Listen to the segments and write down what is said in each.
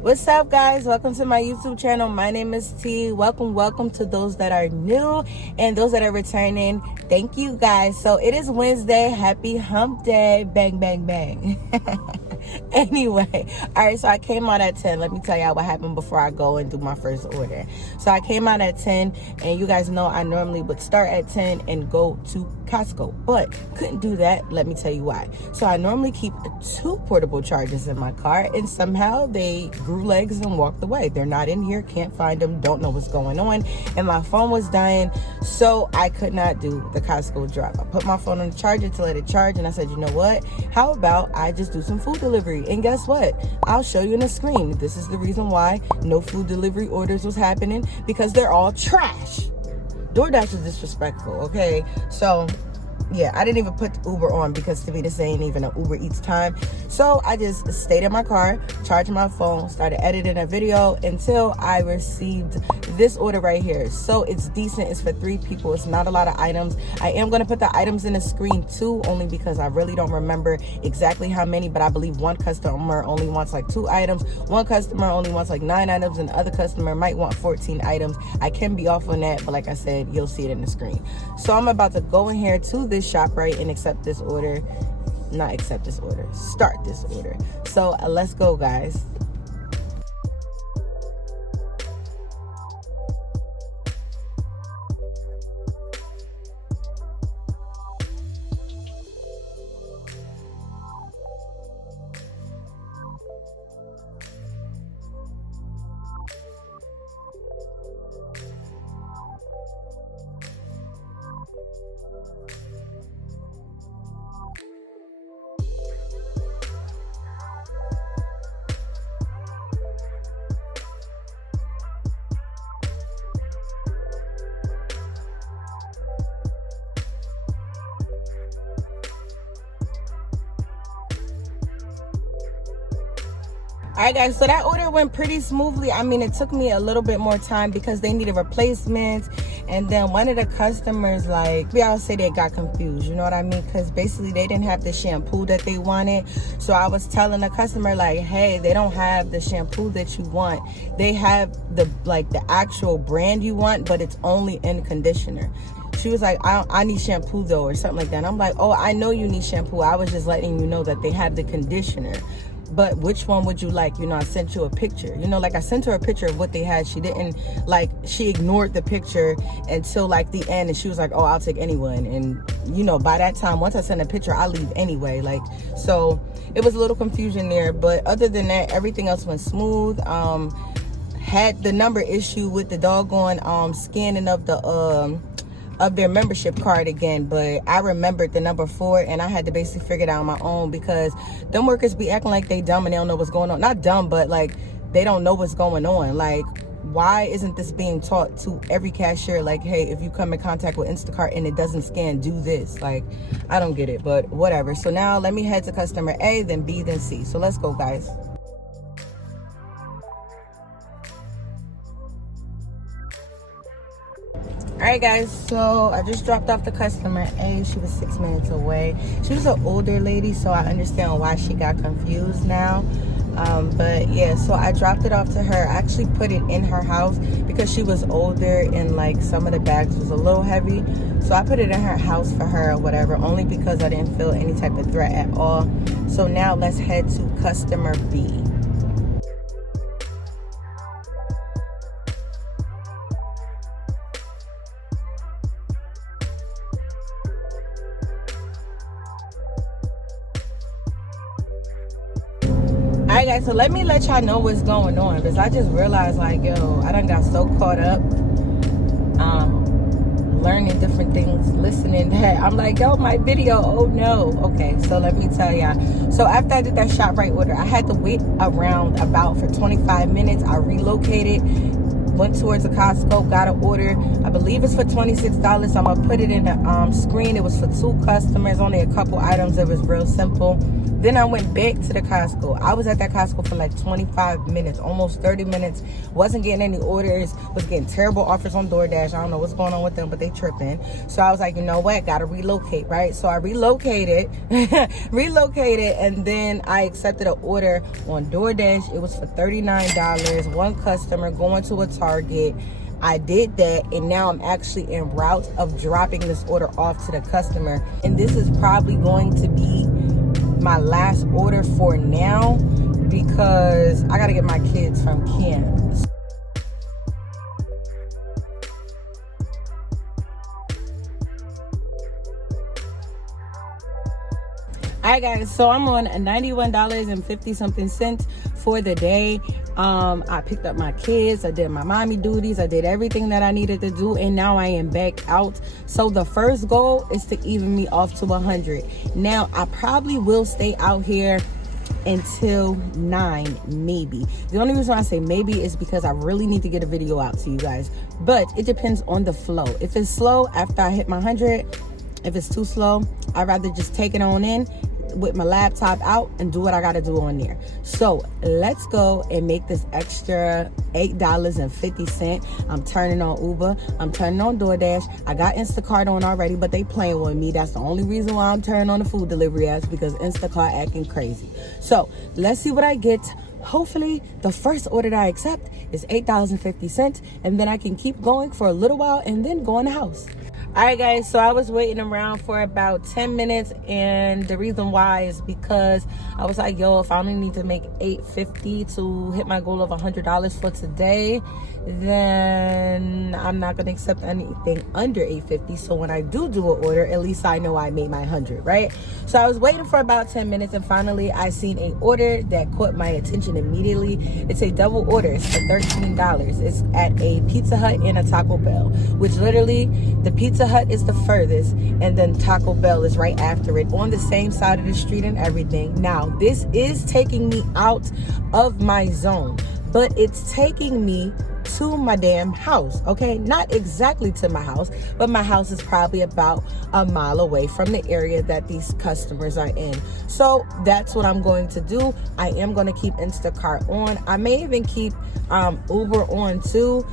What's up, guys? Welcome to my YouTube channel. My name is T. Welcome to those that are new and those that are returning. Thank you, guys. So it is Wednesday. Happy hump day. Bang, bang, bang. Anyway, all right, so I came out at 10. Let me tell y'all what happened before I go and do my first order. So I came out at 10, and you guys know I normally would start at 10 and go to Costco, but couldn't do that. Let me tell you why. So I normally keep 2 portable chargers in my car, and somehow they grew legs and walked away. They're not in here, can't find them, don't know what's going on, and my phone was dying, so I could not do the Costco drive. I put my phone on the charger to let it charge, and I said, you know what? How about I just do some food delivery? And guess what? I'll show you in the screen. This is the reason why no food delivery orders was happening, because they're all trash. Doordash is disrespectful, okay? So yeah, I didn't even put Uber on because to me this ain't even an Uber Eats time. So I just stayed in my car, charged my phone, started editing a video until I received this order right here. So it's decent. It's for 3 people. It's not a lot of items. I am going to put the items in the screen too, only because I really don't remember exactly how many, but I believe one customer only wants like 2 items. One customer only wants like 9 items, and the other customer might want 14 items. I can be off on that, but like I said, you'll see it in the screen. So I'm about to go in here to this ShopRite and accept this order. Not accept this order, start this order. So let's go, guys. Alright, guys, so that order went pretty smoothly. I mean, it took me a little bit more time because they needed replacements, and then one of the customers, like, we all say they got confused, you know what I mean? Because basically they didn't have the shampoo that they wanted. So I was telling the customer, like, hey, they don't have the shampoo that you want. They have the actual brand you want, but it's only in conditioner. She was like, I need shampoo though, or something like that. And I'm like, oh, I know you need shampoo. I was just letting you know that they have the conditioner. But which one would you like? You know, I sent you a picture. You know, like, I sent her a picture of what they had. She didn't, like, she ignored the picture until, like, the end. And she was like, oh, I'll take anyone. And, you know, by that time, once I send a picture, I leave anyway. Like, so it was a little confusion there. But other than that, everything else went smooth. Had the number issue with the doggone scanning of the of their membership card again, but I remembered the number 4, and I had to basically figure it out on my own, because them workers be acting like they dumb and they don't know what's going on. Not dumb, but like they don't know what's going on. Like, why isn't this being taught to every cashier? Like, hey, if you come in contact with Instacart and it doesn't scan, do this. Like, I don't get it, but whatever. So now let me head to customer A, then B, then C. So let's go, guys. Alright, guys, so I just dropped off the customer A. She was 6 minutes away. She was an older lady, so I understand why she got confused now. But yeah, so I dropped it off to her. I actually put it in her house because she was older and like some of the bags was a little heavy. So I put it in her house for her or whatever, only because I didn't feel any type of threat at all. So now let's head to customer B. Alright, guys, so let me let y'all know what's going on, because I just realized, like, yo, I done got so caught up learning different things, listening, that I'm like, yo, my video, oh no. Okay, so let me tell y'all. So after I did that ShopRite order, I had to wait around about for 25 minutes. I relocated, went towards the Costco, got an order. I believe it's for $26. So I'm gonna put it in the screen. It was for 2 customers, only a couple items. It was real simple. Then I went back to the Costco. I was at that Costco for like 25 minutes, almost 30 minutes. Wasn't getting any orders. Was getting terrible offers on Doordash. I don't know what's going on with them, but they tripping. So I was like, you know what? Gotta relocate, right? So I relocated, and then I accepted an order on Doordash. It was for $39. One customer going to a Target. I did that, and now I'm actually en route of dropping this order off to the customer. And this is probably going to be my last order for now because I gotta get my kids from camp. Alright guys, so I'm on $91.50 something cents for the day. I picked up my kids, I did my mommy duties, I did everything that I needed to do, and now I am back out. So the first goal is to even me off to 100. Now I probably will stay out here until 9 maybe. The only reason I say maybe is because I really need to get a video out to you guys, but it depends on the flow. If it's slow after I hit my 100, if it's too slow, I'd rather just take it on in with my laptop out and do what I gotta do on there. So let's go and make this extra $8.50. I'm turning on Uber, I'm turning on DoorDash. I got Instacart on already, but they playing with me. That's the only reason why I'm turning on the food delivery apps, because Instacart acting crazy. So let's see what I get. Hopefully the first order that I accept is $8.50, and then I can keep going for a little while and then go in the house. Alright guys, so I was waiting around for about 10 minutes, and the reason why is because I was like, yo, if I only need to make $8.50 to hit my goal of $100 for today, then I'm not going to accept anything under $8.50. So when I do an order, at least I know I made my 100, right? So I was waiting for about 10 minutes, and finally I seen an order that caught my attention immediately. It's a double order. It's for $13. It's at a Pizza Hut and a Taco Bell, which literally the Pizza Hut is the furthest, and then Taco Bell is right after it on the same side of the street and everything. Now, this is taking me out of my zone, but it's taking me to my damn house, okay? Not exactly to my house, but my house is probably about a mile away from the area that these customers are in. So that's what I'm going to do. I am going to keep Instacart on. I may even keep Uber on too,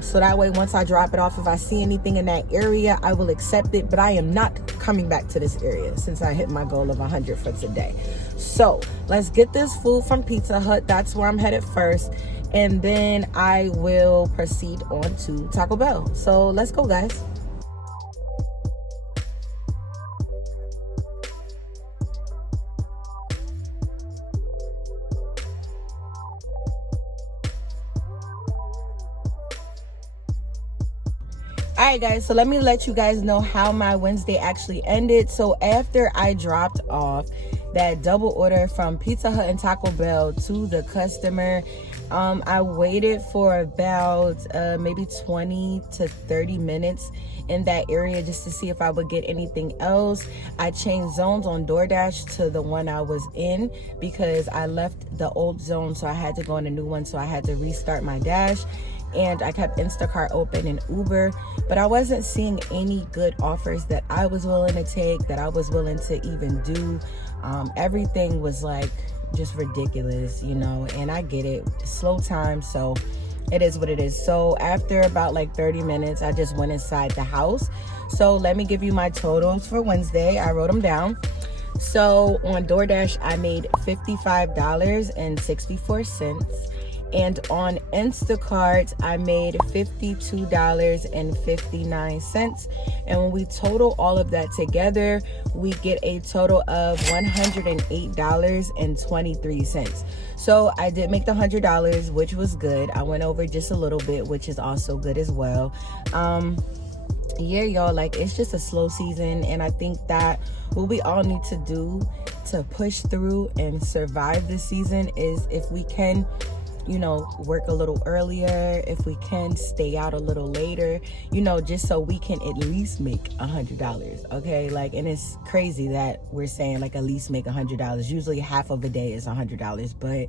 so that way once I drop it off, if I see anything in that area, I will accept it. But I am not coming back to this area since I hit my goal of 100 for today. So let's get this food from Pizza Hut. That's where I'm headed first, and then I will proceed on to Taco Bell. So let's go, guys. Alright guys, so let me let you guys know how my Wednesday actually ended. So after I dropped off that double order from Pizza Hut and Taco Bell to the customer, I waited for about maybe 20 to 30 minutes in that area just to see if I would get anything else. I changed zones on DoorDash to the one I was in because I left the old zone, so I had to go in a new one, so I had to restart my dash. And I kept Instacart open and Uber, but I wasn't seeing any good offers that I was willing to take, that I was willing to even do. Everything was like just ridiculous, you know, and I get it. Slow time, so it is what it is. So after about like 30 minutes, I just went inside the house. So let me give you my totals for Wednesday. I wrote them down. So on DoorDash, I made $55.64. And on Instacart, I made $52.59. And when we total all of that together, we get a total of $108.23. So I did make the $100, which was good. I went over just a little bit, which is also good as well. Yeah, y'all, like, it's just a slow season, and I think that what we all need to do to push through and survive this season is, if we can, you know, work a little earlier, if we can stay out a little later, you know, just so we can at least make $100, okay? Like, and it's crazy that we're saying like at least make $100. Usually half of a day is $100, but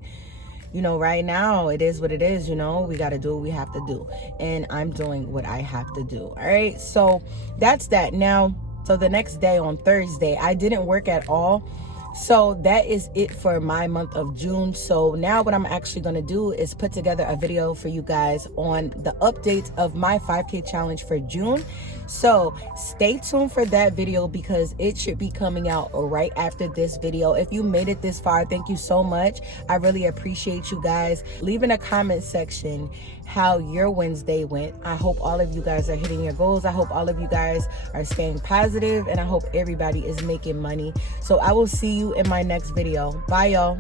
right now it is what it is. We got to do what we have to do, and I'm doing what I have to do. All right, so that's that. Now, so the next day, on Thursday, I didn't work at all. So that is it for my month of June. So now what I'm actually going to do is put together a video for you guys on the updates of my 5K challenge for June. So stay tuned for that video, because it should be coming out right after this video. If you made it this far, thank you so much. I really appreciate you guys. Leave in a comment section how your Wednesday went. I hope all of you guys are hitting your goals. I hope all of you guys are staying positive, and I hope everybody is making money. So I will see you in my next video. Bye, y'all.